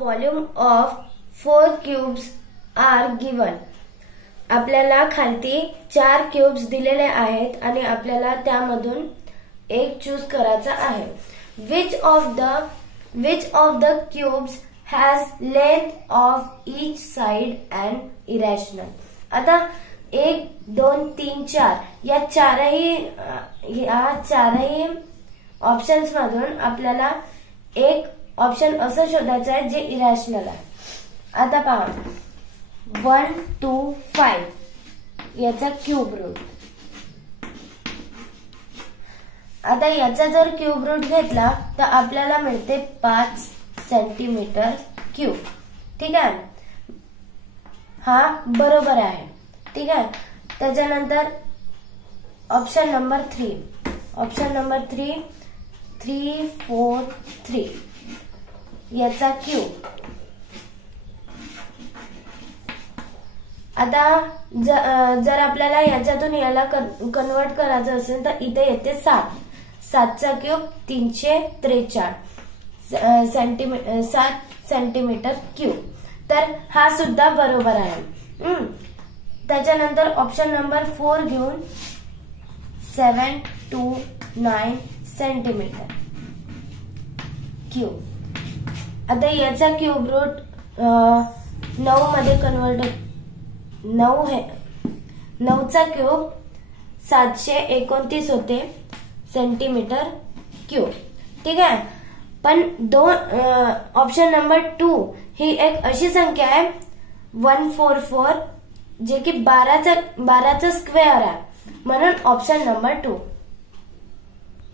Volume of 4 cubes are given. आपल्याला खालती 4 cubes दिलेले आहेत आणि आपल्याला त्यामधून एक चूज करायचा आहे. Which of the cubes has length of each side and irrational. आता 1, 2, 3, 4 या चारही ऑप्शन्स मधून आपल्याला एक ऑप्शन असं शोधायचं आहे जे इरॅशनल आहे. आता पहा 1, 2, 5 याचा क्यूब रूट. आता याचा जर क्यूब रूट घेतला तर आपल्याला मिळते 5 सेंटीमीटर क्यूब. ठीक आहे, हा बरोबर आहे. ठीक आहे, त्याच्यानंतर ऑप्शन नंबर 3 3, 4, 3 याचा क्यूब. आता जर आपल्याला याच्यातून याला कन्वर्ट करायचं असेल तर इथे येते 7चा क्यूब 343 7 सेंटीमीटर क्यूब. तर हा सुद्धा बरोबर आहे. त्याच्यानंतर ऑप्शन नंबर 4 घेऊन 729 सेंटीमीटर क्यूब. आता याचा क्यूब रूट 9 मध्ये कन्वर्ट 9चा क्यूब 729 होते सेंटीमीटर क्यूब. ठीक आहे, पण ऑप्शन नंबर 2 ही एक अशी संख्या आहे 144 जे की 12चा स्क्वेअर आहे, म्हणून ऑप्शन नंबर 2.